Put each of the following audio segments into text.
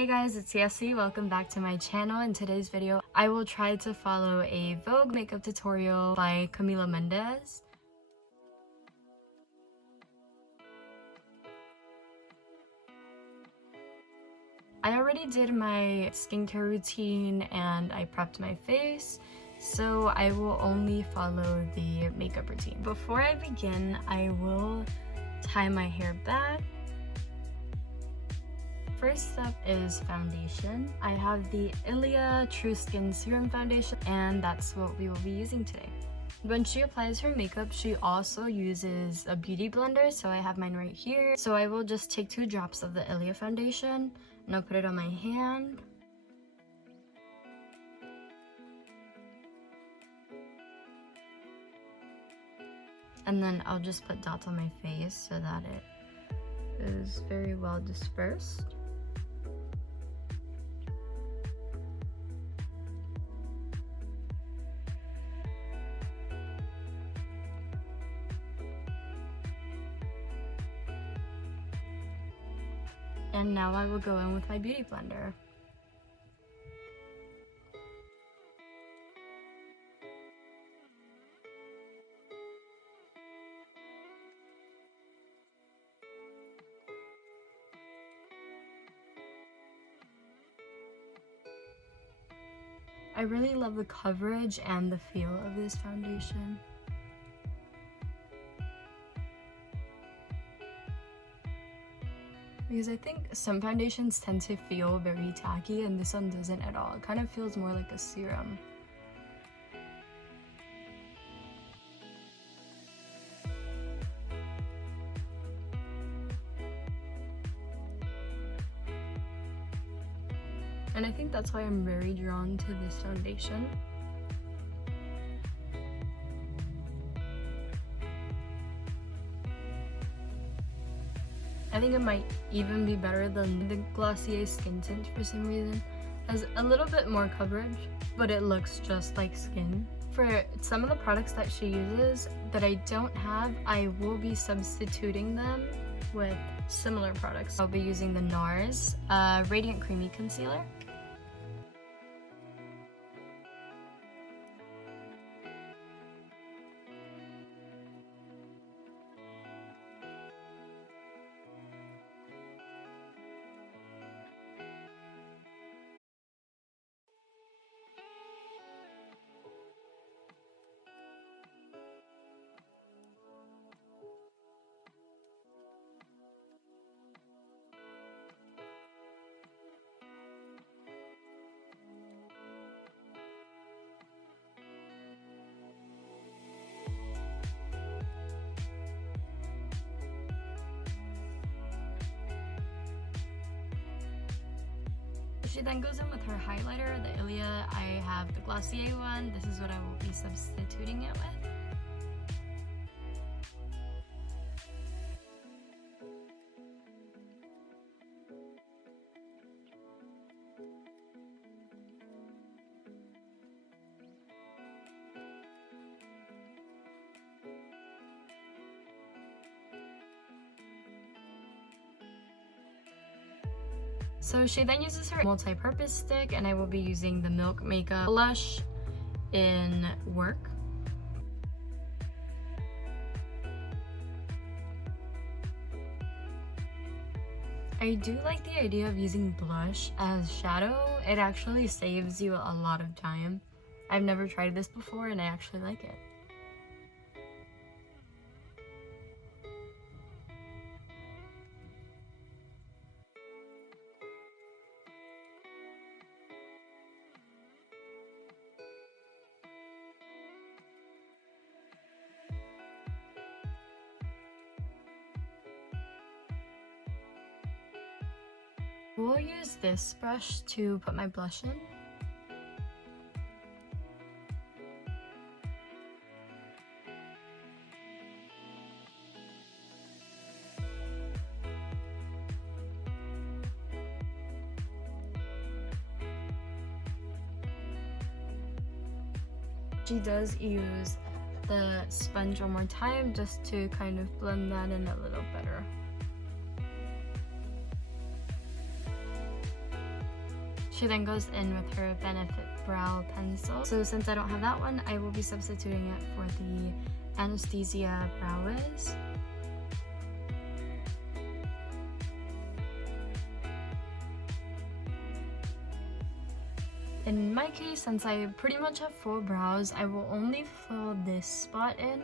Hey guys, it's Yesi. Welcome back to my channel. In today's video, I will try to follow a Vogue makeup tutorial by Camila Mendes. I already did my skincare routine and I prepped my face, so I will only follow the makeup routine. Before I begin, I will tie my hair back. First step is foundation. I have the Ilia True Skin Serum Foundation, and that's what we will be using today. When she applies her makeup, she also uses a beauty blender, so I have mine right here. So I will just take 2 drops of the Ilia foundation, and I'll put it on my hand. And then I'll just put dots on my face so that it is very well dispersed. And now I will go in with my beauty blender. I really love the coverage and the feel of this foundation. Because I think some foundations tend to feel very tacky and this one doesn't at all. It kind of feels more like a serum. And I think that's why I'm very drawn to this foundation. I think it might even be better than the Glossier skin tint for some reason. It has a little bit more coverage, but it looks just like skin. For some of the products that she uses that I don't have, I will be substituting them with similar products. I'll be using the NARS Radiant Creamy Concealer. She then goes in with her highlighter, the Ilia. I have the Glossier one. This is what I will be substituting it with. So she then uses her multi-purpose stick, and I will be using the Milk Makeup blush in Work. I do like the idea of using blush as shadow. It actually saves you a lot of time. I've never tried this before and I actually like it. We'll use this brush to put my blush in. She does use the sponge one more time just to kind of blend that in a little better. She then goes in with her Benefit Brow Pencil. So since I don't have that one, I will be substituting it for the Anastasia Brow Wiz. In my case, since I pretty much have full brows, I will only fill this spot in.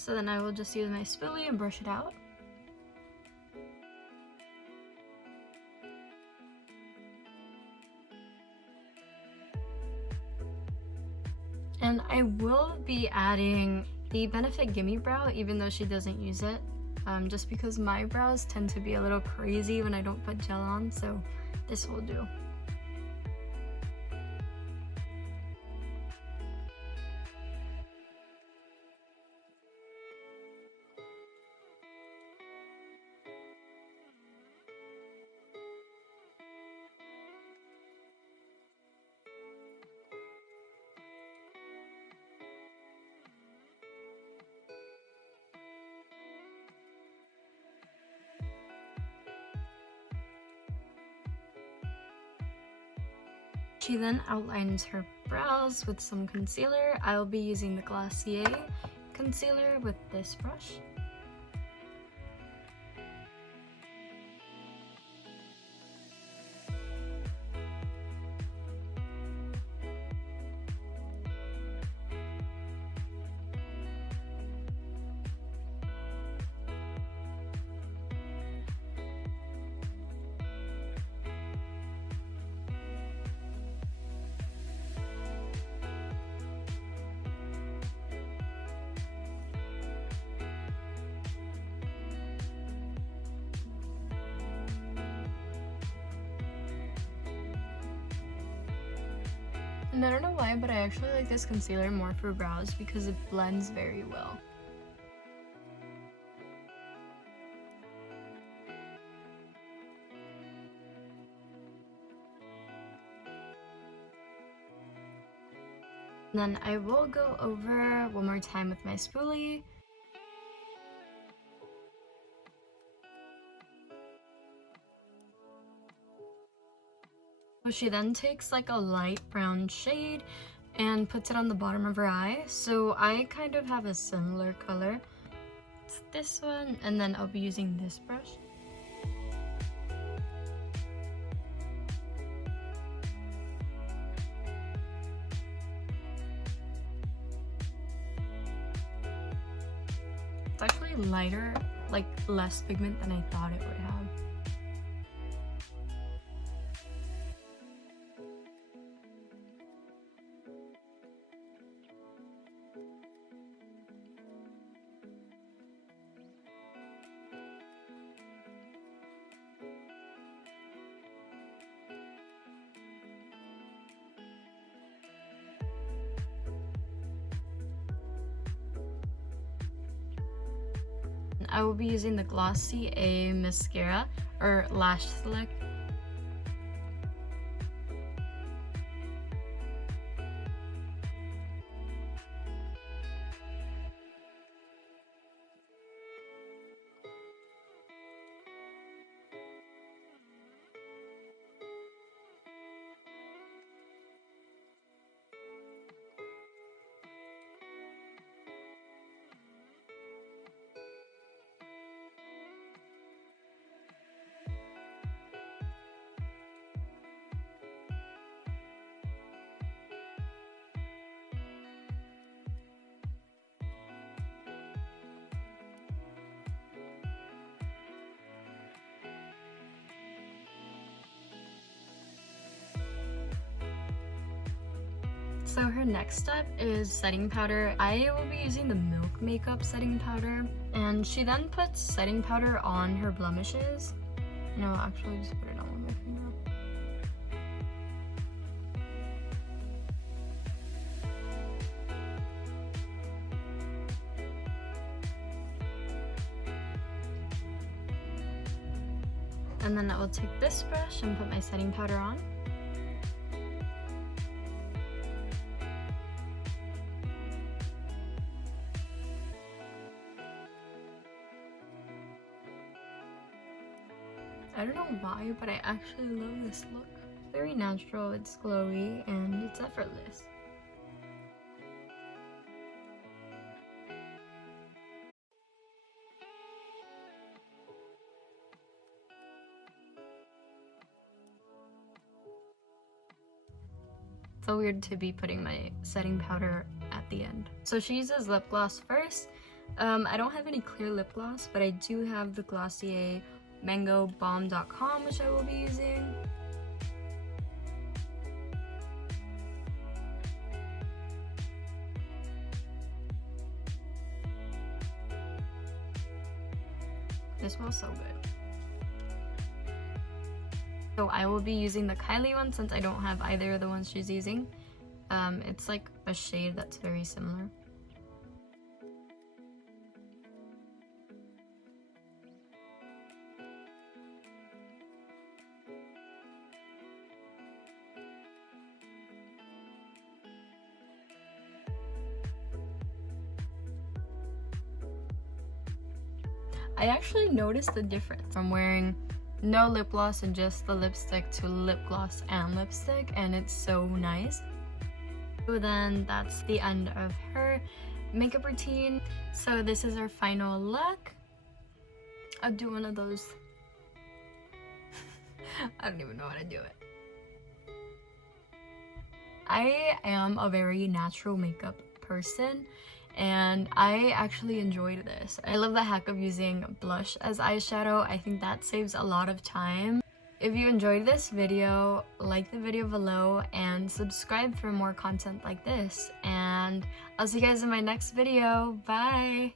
So then I will just use my spoolie and brush it out. And I will be adding the Benefit Gimme Brow, even though she doesn't use it, just because my brows tend to be a little crazy when I don't put gel on, so this will do. She then outlines her brows with some concealer. I'll be using the Glossier concealer with this brush. And I don't know why, but I actually like this concealer more for brows because it blends very well. And then I will go over one more time with my spoolie. She then takes like a light brown shade and puts it on the bottom of her eye. So I kind of have a similar color. It's this one, and then I'll be using this brush. It's actually lighter, like less pigment than I thought it would have. I will be using the Glossier mascara or lash select. So her next step is setting powder. I will be using the Milk Makeup setting powder, and she then puts setting powder on her blemishes. No, actually just put it on with my finger. And then I will take this brush and put my setting powder on. I don't know why, but I actually love this look. It's very natural, it's glowy, and it's effortless. It's so weird to be putting my setting powder at the end. So she uses lip gloss first. I don't have any clear lip gloss, but I do have the Glossier MangoBalm.com, which I will be using. This smells so good. So I will be using the Kylie one since I don't have either of the ones she's using. It's like a shade that's very similar. I actually noticed the difference from wearing no lip gloss and just the lipstick to lip gloss and lipstick, and it's so nice. So then that's the end of her makeup routine. So this is our final look. I'll do one of those. I don't even know how to do it. I am a very natural makeup person, and I actually enjoyed this. I love the hack of using blush as eyeshadow. I think that saves a lot of time. If you enjoyed this video, like the video below and subscribe for more content like this. And I'll see you guys in my next video. Bye!